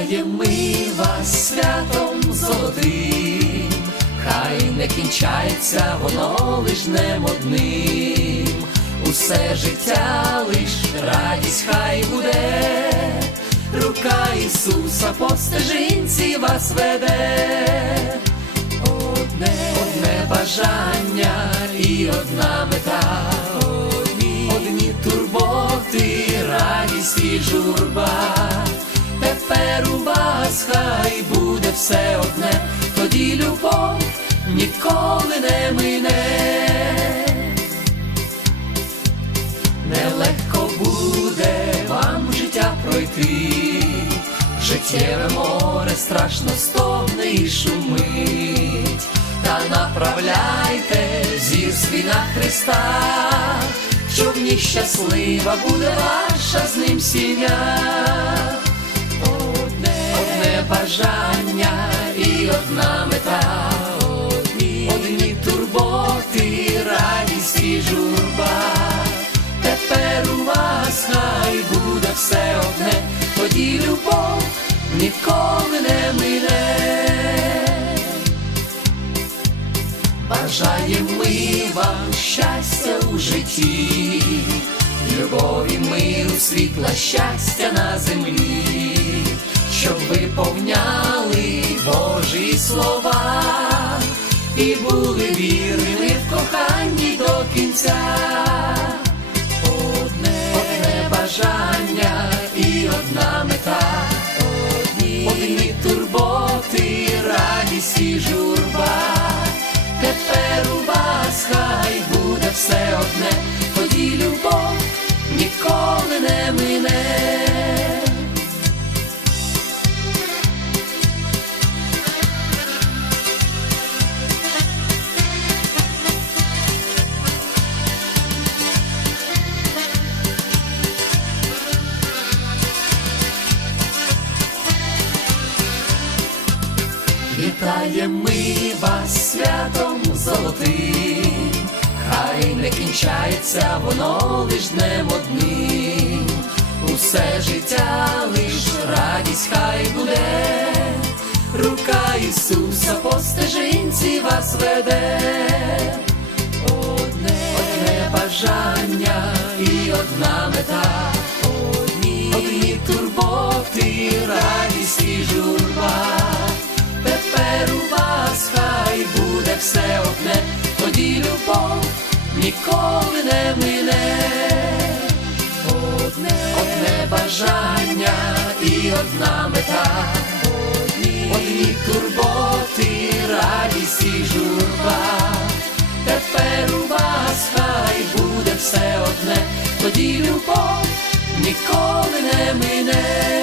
Вітаємо ми вас святом золотим, хай не кінчається, воно лиш днем одним, усе життя лиш радість хай буде, рука Ісуса по стежинці вас веде, одне, одне бажання і одна. У вас хай буде все одне, тоді любов ніколи не мине. Нелегко буде вам життя пройти, життєве море страшно стогне і шумить, та направляйте зір свій на Христа, щоб в ній щаслива буде ваша з ним сім'я бажання і одна мета, одні, одні турботи, радість і журба. Тепер у вас хай буде все одне, тоді любов ніколи не мине. Бажаємо ми вам щастя у житті, любові, миру, світла, щастя на землі, повняли Божі слова і були вірними в коханні до кінця. Одне, одне бажання і одна мета, одні, одні турботи, радість і журба. Тепер у вас хай буде все одне, тоді любов ніколи не мине. Вітаємо ми вас святом золотим, хай не кінчається воно лиш днем одним, усе життя лиш радість хай буде, рука Ісуса по стежинці вас веде, одне, одне бажання і одна мета, одні, одні турботи, ніколи не мине. Одне, одне бажання і одна мета, одні, одні турботи, радість і журба. Тепер у вас хай буде все одне, тоді любов ніколи не мине,